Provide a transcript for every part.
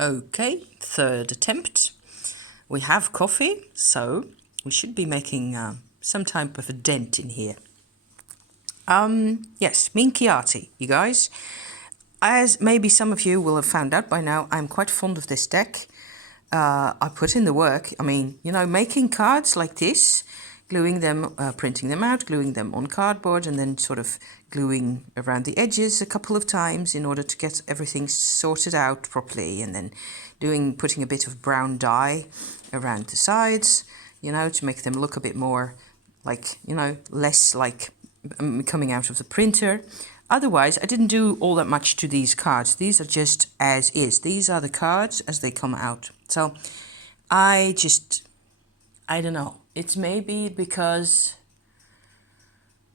Okay, third attempt. We have coffee, so we should be making some type of a dent in here. Yes, Minchiate, you guys. As maybe some of you will have found out by now, I'm quite fond of this deck. I put in the work. I mean, making cards like this, gluing them, printing them out, gluing them on cardboard, and then sort of gluing around the edges a couple of times in order to get everything sorted out properly, and then putting a bit of brown dye around the sides, to make them look a bit more like, less like coming out of the printer. Otherwise, I didn't do all that much to these cards. These are just as is. These are the cards as they come out. So I don't know. It's maybe because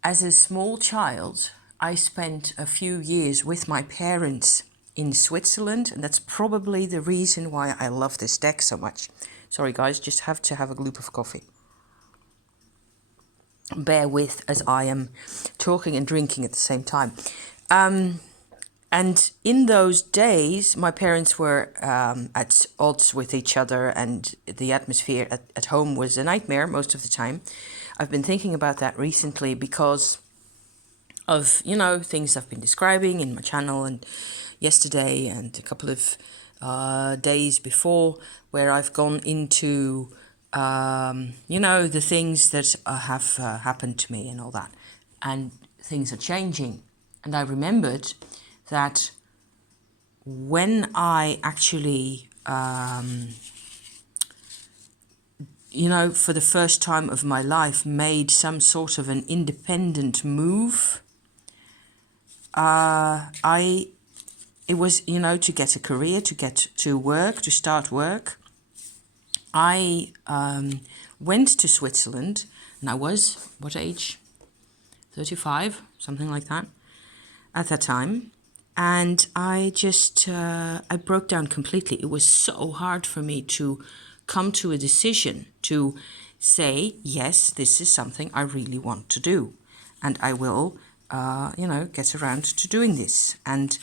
as a small child, I spent a few years with my parents in Switzerland, and that's probably the reason why I love this deck so much. Sorry guys, just have to have a gulp of coffee. Bear with as I am talking and drinking at the same time. And in those days, my parents were at odds with each other, and the atmosphere at home was a nightmare most of the time. I've been thinking about that recently because of, things I've been describing in my channel, and yesterday and a couple of days before, where I've gone into the things that have happened to me and all that. And things are changing. And I remembered that when I actually, for the first time of my life, made some sort of an independent move, it was, to get a career, to get to work, to start work. I went to Switzerland, and I was, what age? 35, something like that, at that time. And I just, I broke down completely. It was so hard for me to come to a decision to say, yes, this is something I really want to do. And I will, get around to doing this. And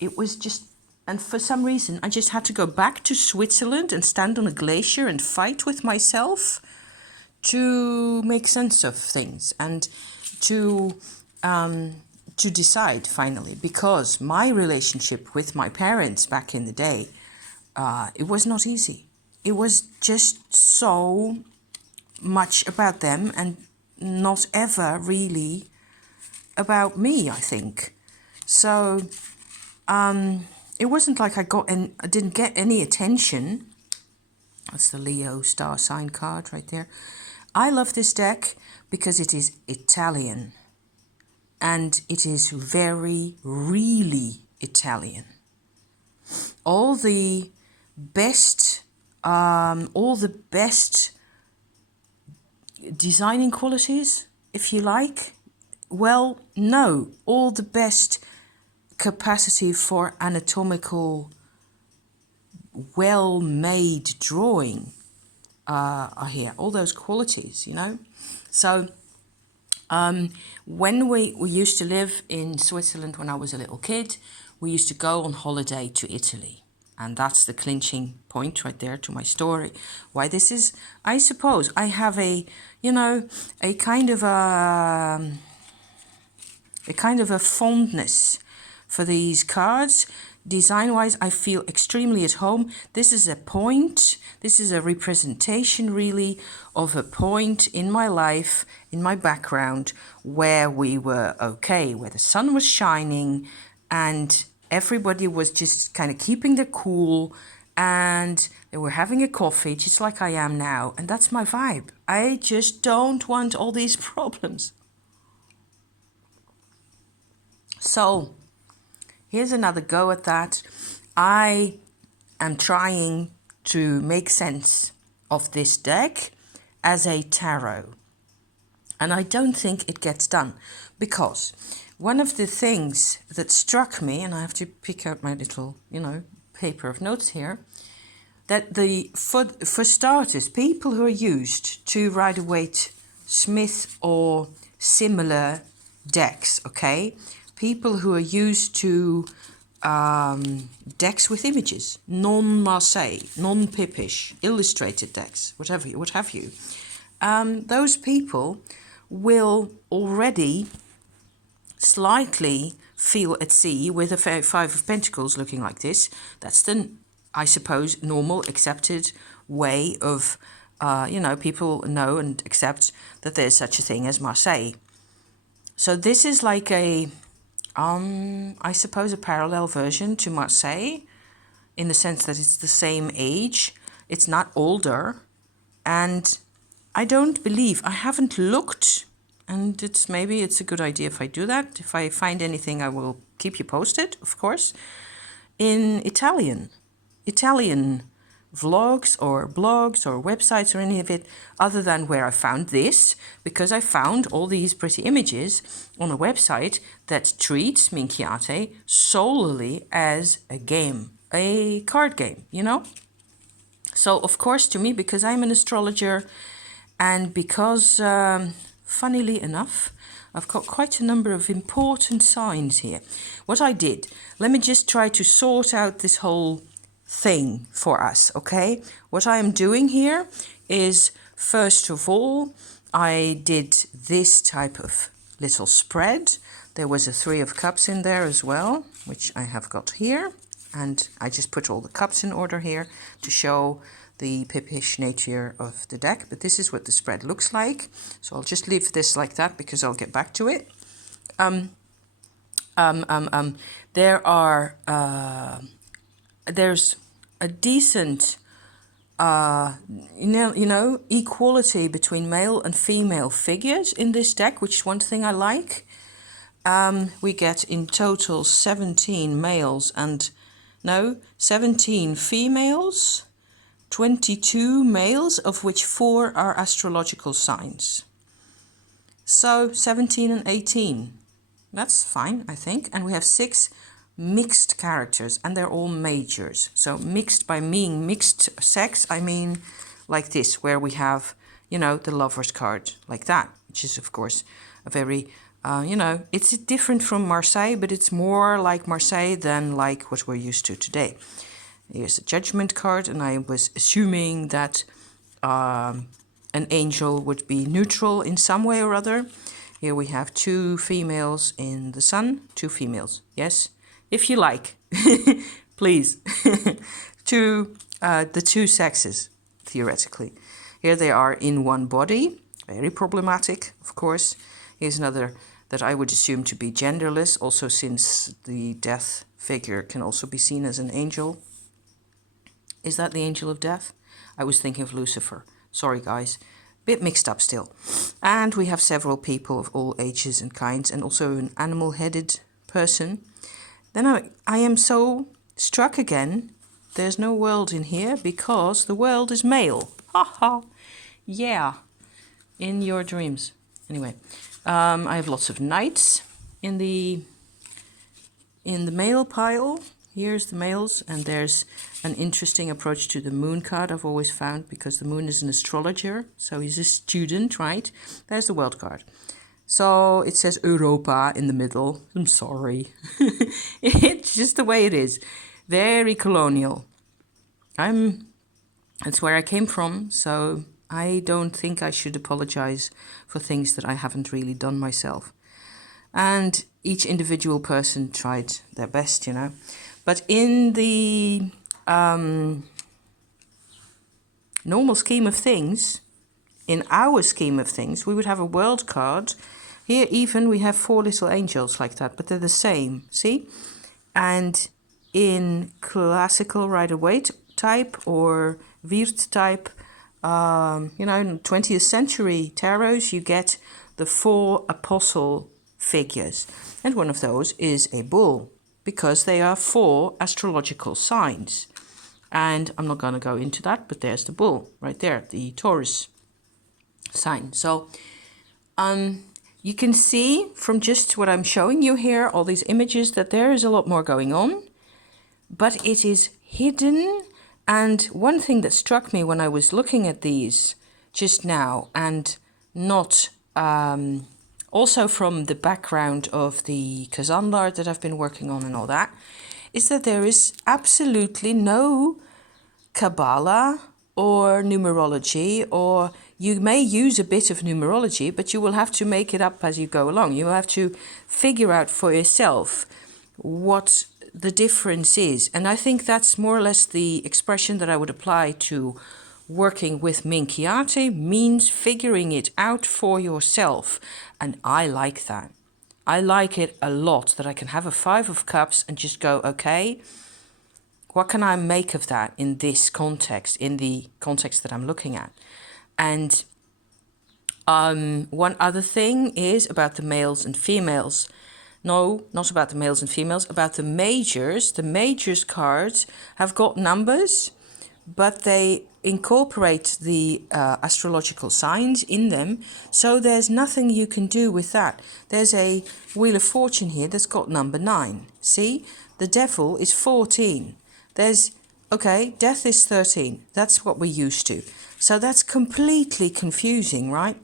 it was just, and for some reason, I just had to go back to Switzerland and stand on a glacier and fight with myself to make sense of things and to decide finally, because my relationship with my parents back in the day, it was not easy. It was just so much about them and not ever really about me, I think. So it wasn't like I didn't get any attention. That's the Leo star sign card right there. I love this deck because it is Italian. And it is very, really Italian. All the best designing qualities, if you like. Well, no, all the best capacity for anatomical, well-made drawing are here. All those qualities, So when we used to live in Switzerland when I was a little kid, we used to go on holiday to Italy. And that's the clinching point right there to my story. Why this is, I suppose, I have a kind of a fondness for these cards. Design-wise, I feel extremely at home. This is a point. This is a representation, really, of a point in my life, in my background, where we were okay, where the sun was shining, and everybody was just kind of keeping their cool, and they were having a coffee, just like I am now. And that's my vibe. I just don't want all these problems. So here's another go at that. I am trying to make sense of this deck as a tarot. And I don't think it gets done, because one of the things that struck me, and I have to pick out my little, paper of notes here, that for starters, people who are used to Rider-Waite Smith or similar decks, okay? People who are used to decks with images, non-Marseille, non-Pippish, illustrated decks, whatever, what have you. Those people will already slightly feel at sea with a Five of Pentacles looking like this. That's the, I suppose, normal accepted way of, people know and accept that there's such a thing as Marseille. So this is like a, I suppose, a parallel version to Marseille in the sense that it's the same age. It's not older. And I don't believe, I haven't looked, and maybe it's a good idea if I do that. If I find anything, I will keep you posted, of course. In Italian vlogs or blogs or websites or any of it, other than where I found this, because I found all these pretty images on a website that treats Minchiate solely as a game, a card game, you know? So, of course, to me, because I'm an astrologer and because, funnily enough, I've got quite a number of important signs here. What I did, let me just try to sort out this whole thing for us, okay? What I am doing here is, first of all, I did this type of little spread. There was a Three of Cups in there as well, which I have got here. And I just put all the cups in order here to show the Pippish nature of the deck. But this is what the spread looks like. So I'll just leave this like that because I'll get back to it. There's a decent, equality between male and female figures in this deck, which is one thing I like. We get in total 17 males and 17 females, 22 males, of which 4 are astrological signs. So 17 and 18. That's fine, I think. And we have 6 mixed characters, and they're all majors. So mixed, by meaning mixed sex, I mean like this, where we have, the Lover's card, like that, which is, of course, a very, it's different from Marseille, but it's more like Marseille than like what we're used to today. Here's a Judgment card, and I was assuming that an angel would be neutral in some way or other. Here we have 2 females in the sun, 2 females, yes, if you like, please, the 2 sexes, theoretically. Here they are in one body, very problematic, of course. Here's another that I would assume to be genderless, also since the death figure can also be seen as an angel. Is that the angel of death? I was thinking of Lucifer. Sorry, guys. Bit mixed up still. And we have several people of all ages and kinds, and also an animal-headed person. Then I am so struck again. There's no world in here because the world is male. Ha ha. Yeah. In your dreams. Anyway, I have lots of knights in the male pile. Here's the males, and there's an interesting approach to the moon card I've always found, because the moon is an astrologer, so he's a student, right? There's the world card. So it says Europa in the middle. I'm sorry. It's just the way it is. Very colonial. That's where I came from, so I don't think I should apologize for things that I haven't really done myself. And each individual person tried their best, But in the normal scheme of things, in our scheme of things, we would have a world card. Here even we have 4 little angels like that, but they're the same, see? And in classical Rider-Waite type or Wirth type, in 20th century tarots, you get the 4 apostle figures. And one of those is a bull, because they are 4 astrological signs. And I'm not going to go into that, but there's the bull right there, the Taurus sign. So you can see from just what I'm showing you here, all these images, that there is a lot more going on, but it is hidden. And one thing that struck me when I was looking at these just now, and not also from the background of the Kazandar that I've been working on and all that, is that there is absolutely no Kabbalah or numerology, or you may use a bit of numerology, but you will have to make it up as you go along. You will have to figure out for yourself what the difference is. And I think that's more or less the expression that I would apply to working with Minchiate, means figuring it out for yourself. And I like that. I like it a lot, that I can have a 5 of cups and just go, okay, what can I make of that in this context, in the context that I'm looking at? And one other thing is about the males and females. No, not about the males and females, about the majors. The majors cards have got numbers, but they incorporate the astrological signs in them. So there's nothing you can do with that. There's a Wheel of Fortune here that's got number 9. See, the devil is 14. There's, okay, death is 13. That's what we're used to. So that's completely confusing, right?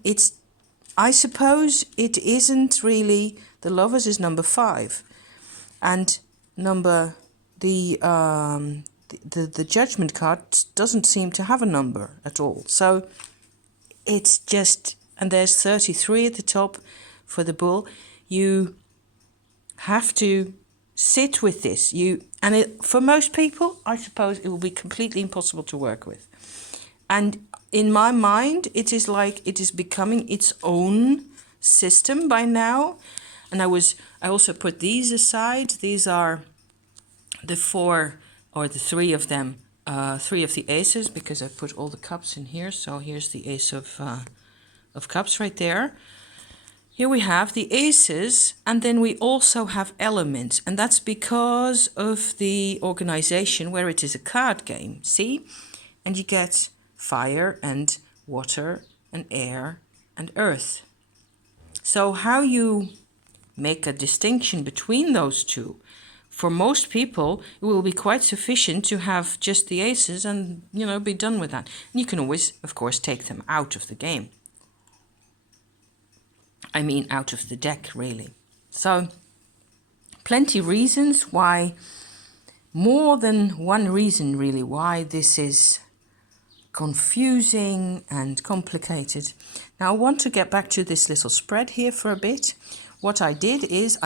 I suppose it isn't really, the Lovers is number 5. And the Judgment card doesn't seem to have a number at all. So it's just, and there's 33 at the top for the Bull. You have to sit with this. For most people, I suppose it will be completely impossible to work with. And in my mind, it is like it is becoming its own system by now. And I also put these aside. These are the 4 or the 3 of them, 3 of the aces, because I put all the cups in here. So here's the ace of cups right there. Here we have the aces, and then we also have elements, and that's because of the organization where it is a card game, see? And you get fire and water and air and earth. So how you make a distinction between those two, for most people, it will be quite sufficient to have just the aces and, be done with that. And you can always, of course, take them out of the game. I mean, out of the deck, really. So, plenty reasons why, more than one reason, really, why this is confusing and complicated. Now, I want to get back to this little spread here for a bit. What I did is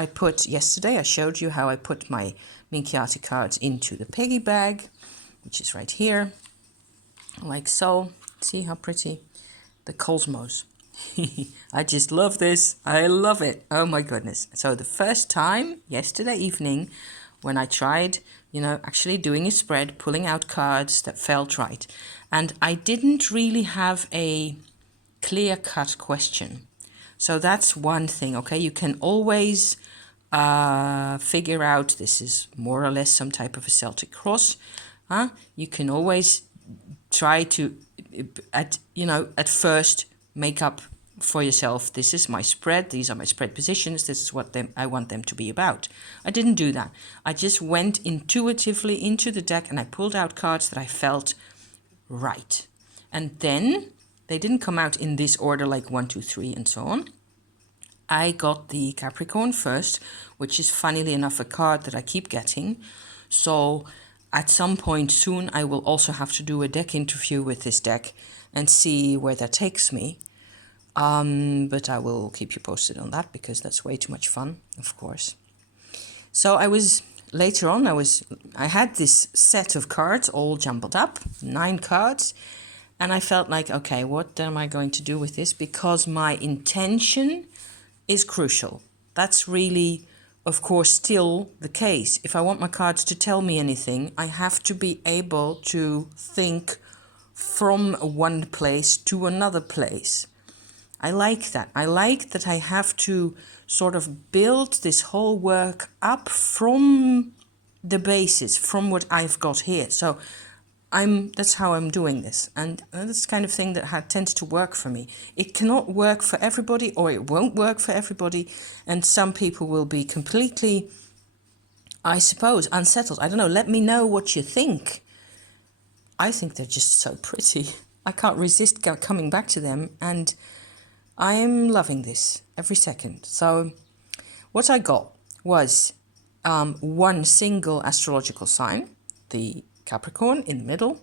yesterday I showed you how I put my Minchiate cards into the piggy bag, which is right here, like so. See how pretty? The cosmos. I just love this. I love it. Oh my goodness. So the first time, yesterday evening, when I tried, actually doing a spread, pulling out cards that felt right. And I didn't really have a clear-cut question. So that's one thing, okay? You can always figure out this is more or less some type of a Celtic cross. You can always try to, at first make up for yourself, this is my spread, these are my spread positions, this is what I want them to be about. I didn't do that. I just went intuitively into the deck and I pulled out cards that I felt right. And then they didn't come out in this order like 1, 2, 3 and so on. I got the Capricorn first, which is funnily enough a card that I keep getting. So at some point soon I will also have to do a deck interview with this deck and see where that takes me. But I will keep you posted on that because that's way too much fun, of course. So I had this set of cards all jumbled up, 9 cards, and I felt like, okay, what am I going to do with this? Because my intention is crucial. That's really, of course, still the case. If I want my cards to tell me anything, I have to be able to think from one place to another place. I like that. I like that I have to sort of build this whole work up from the basis, from what I've got here. So that's how I'm doing this. And that's the kind of thing that tends to work for me. It cannot work for everybody, or it won't work for everybody. And some people will be completely, I suppose, unsettled. I don't know. Let me know what you think. I think they're just so pretty. I can't resist coming back to them. And I'm loving this every second. So what I got was one single astrological sign, the Capricorn in the middle,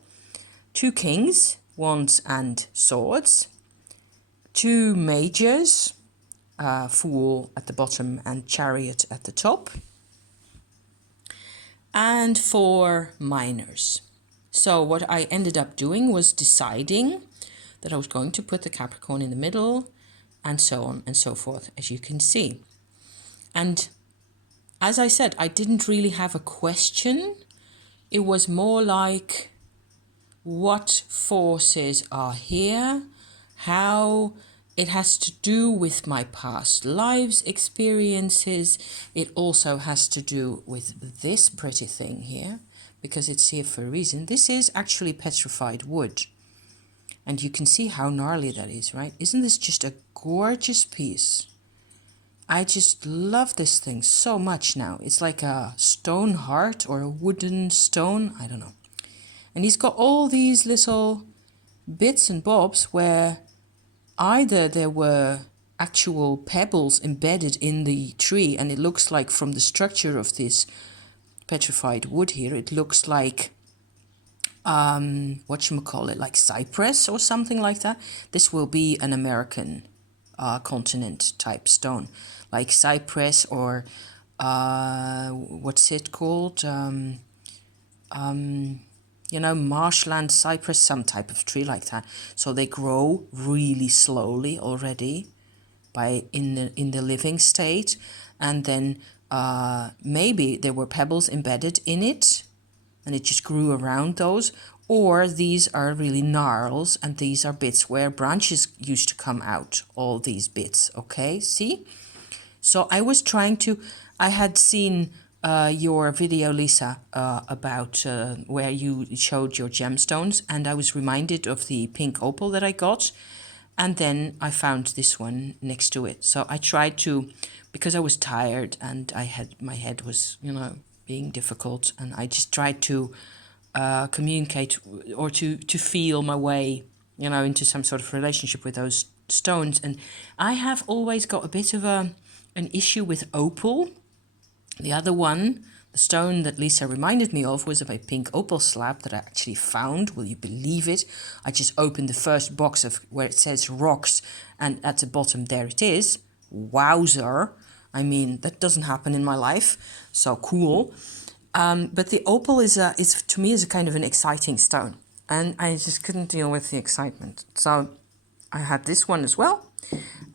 two kings, wands and swords, two majors, Fool at the bottom and Chariot at the top, and four minors. So what I ended up doing was deciding that I was going to put the Capricorn in the middle, and so on and so forth, as you can see. And as I said, I didn't really have a question. It was more like, what forces are here, how it has to do with my past lives experiences. It also has to do with this pretty thing here, because it's here for a reason. This is actually petrified wood. And you can see how gnarly that is, right? Isn't this just a gorgeous piece? I just love this thing so much now. It's like a stone heart or a wooden stone, I don't know. And he's got all these little bits and bobs where either there were actual pebbles embedded in the tree, and it looks like from the structure of this petrified wood here, it looks like whatchamacallit, like cypress or something like that. This will be an American continent type stone, like cypress or what's it called? You know, marshland cypress, some type of tree like that. So they grow really slowly already by in the living state, and then maybe there were pebbles embedded in it, and it just grew around those. Or these are really gnarls, and these are bits where branches used to come out, all these bits, okay, see? So I was trying to, I had seen your video, Lisa, about where you showed your gemstones, and I was reminded of the pink opal that I got, and then I found this one next to it. So I tried to, because I was tired and my head was, you know, being difficult, and I just tried to communicate or to feel my way, you know, into some sort of relationship with those stones. And I have always got a bit of an issue with opal. The other one, the stone that Lisa reminded me of, was of a pink opal slab that I actually found. Will you believe it? I just opened the first box of where it says rocks, and at the bottom there it is. Wowzer. I mean, that doesn't happen in my life. So cool. But the opal is to me is a kind of an exciting stone, and I just couldn't deal with the excitement. So I had this one as well,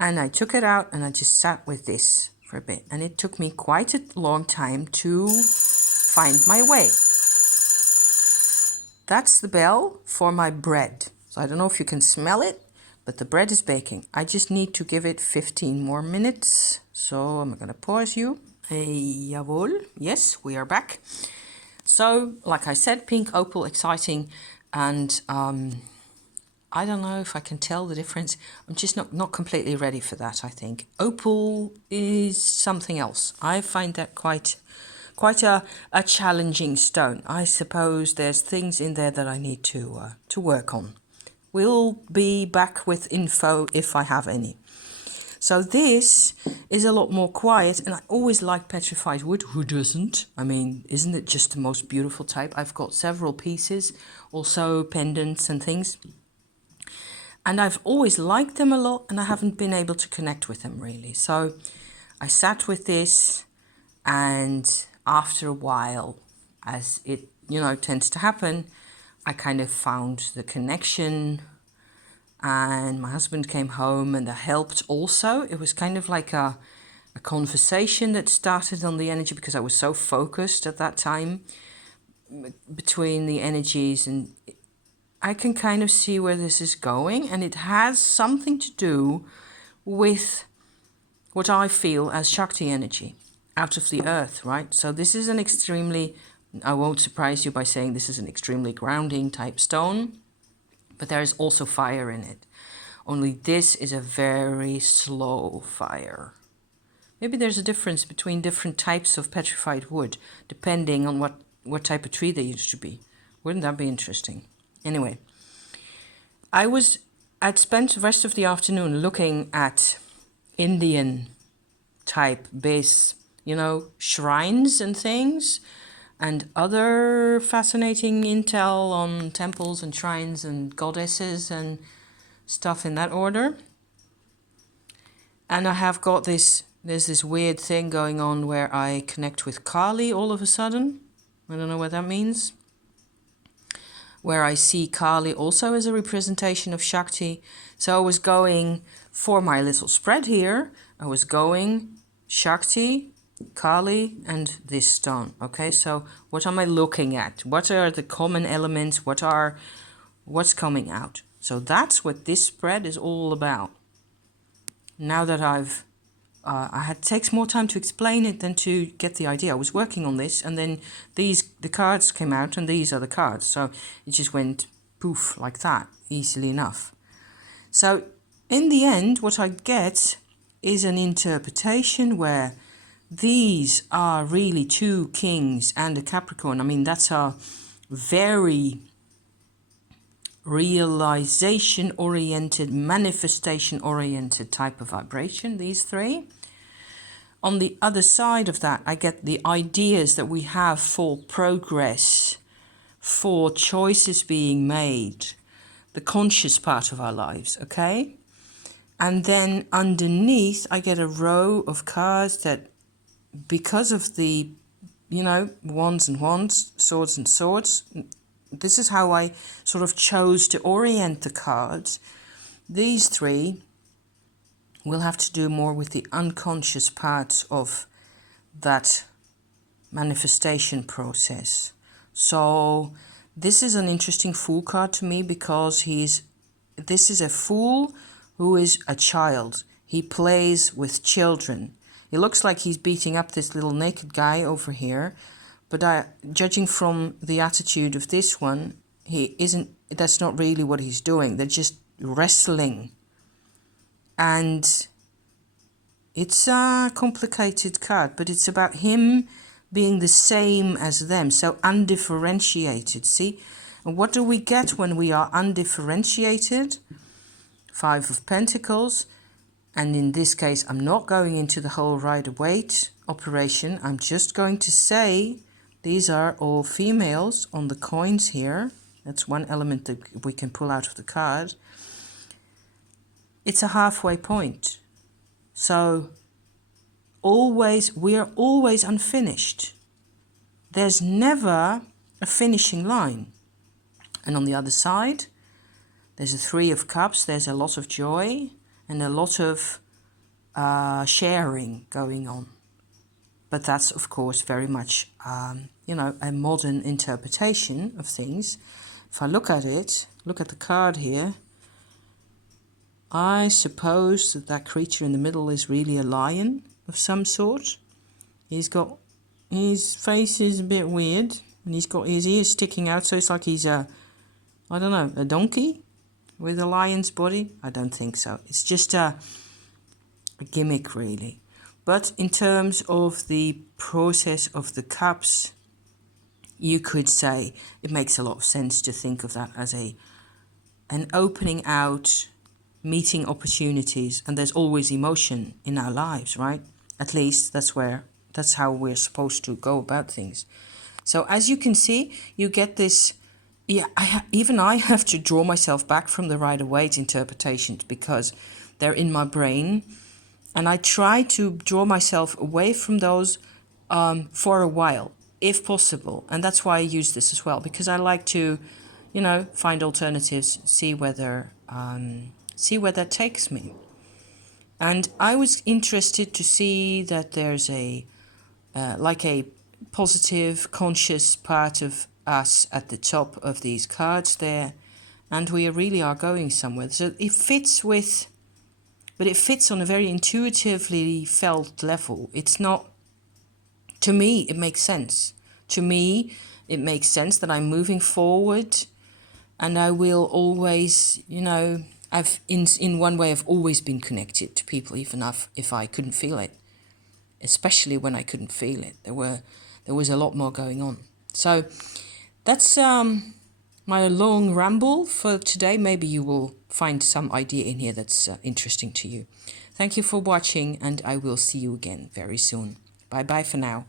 and I took it out and I just sat with this for a bit, and it took me quite a long time to find my way. That's the bell for my bread. So I don't know if you can smell it, but the bread is baking. I just need to give it 15 more minutes. So I'm going to pause you. Hey, jawohl. Yes, we are back. So, like I said, pink opal, exciting, and I don't know if I can tell the difference. I'm just not completely ready for that, I think. Opal is something else. I find that quite a challenging stone. I suppose there's things in there that I need to work on. We'll be back with info if I have any. So this is a lot more quiet, and I always like petrified wood. Who doesn't? I mean, isn't it just the most beautiful type? I've got several pieces, also pendants and things. And I've always liked them a lot, and I haven't been able to connect with them really. So I sat with this, and after a while, as it, you know, tends to happen, I kind of found the connection, and my husband came home and that helped also. It was kind of like a conversation that started on the energy, because I was so focused at that time between the energies, and I can kind of see where this is going, and it has something to do with what I feel as Shakti energy out of the earth, right? So this is an extremely, I won't surprise you by saying this is an extremely grounding type stone, but there is also fire in it. Only this is a very slow fire. Maybe there's a difference between different types of petrified wood, depending on what type of tree they used to be. Wouldn't that be interesting? Anyway, I'd spent the rest of the afternoon looking at Indian type base you know, shrines and things, and other fascinating intel on temples and shrines and goddesses and stuff in that order. And I have got this, there's this weird thing going on where I connect with Kali all of a sudden. I don't know what that means. Where I see Kali also as a representation of Shakti. So I was going, for my little spread here, I was going Shakti, Kali, and this stone. Okay, so what am I looking at? What are the common elements? What's coming out? So that's what this spread is all about. Now that it takes more time to explain it than to get the idea. I was working on this, and then the cards came out, and these are the cards. So it just went poof like that, easily enough. So in the end, what I get is an interpretation where these are really two kings and a Capricorn. I mean, that's a very realization-oriented, manifestation-oriented type of vibration, these three. On the other side of that, I get the ideas that we have for progress, for choices being made, the conscious part of our lives, okay? And then underneath, I get a row of cards that, because of the, you know, wands and wands, swords and swords, this is how I sort of chose to orient the cards. These three will have to do more with the unconscious parts of that manifestation process. So this is an interesting Fool card to me, because this is a Fool who is a child. He plays with children. It looks like he's beating up this little naked guy over here, but judging from the attitude of this one, that's not really what he's doing. They're just wrestling. And it's a complicated card, but it's about him being the same as them, so undifferentiated, see? And what do we get when we are undifferentiated? Five of Pentacles. And in this case, I'm not going into the whole Rider-Waite operation. I'm just going to say these are all females on the coins here. That's one element that we can pull out of the card. It's a halfway point. So we are always unfinished. There's never a finishing line. And on the other side, there's a Three of Cups. There's a lot of joy and a lot of sharing going on. But that's, of course, very much, you know, a modern interpretation of things. If I look at it, look at the card here, I suppose that creature in the middle is really a lion of some sort. His face is a bit weird, and he's got his ears sticking out, so it's like he's a donkey with a lion's body. I don't think so. It's just a gimmick, really. But in terms of the process of the cups, you could say it makes a lot of sense to think of that as an opening out, meeting opportunities, and there's always emotion in our lives, right? At least that's how we're supposed to go about things. So as you can see, you get this. Yeah, I have to draw myself back from the Rider-Waite interpretations, because they're in my brain, and I try to draw myself away from those for a while, if possible. And that's why I use this as well, because I like to, you know, find alternatives, see where that takes me. And I was interested to see that there's a positive, conscious part of us at the top of these cards there, and we really are going somewhere. So it fits on a very intuitively felt level. It's not, to me, it makes sense. To me, it makes sense that I'm moving forward, and I will always, you know, in one way, I've always been connected to people, even if I couldn't feel it. Especially when I couldn't feel it. There was a lot more going on. So that's my long ramble for today. Maybe you will find some idea in here that's interesting to you. Thank you for watching, and I will see you again very soon. Bye bye for now.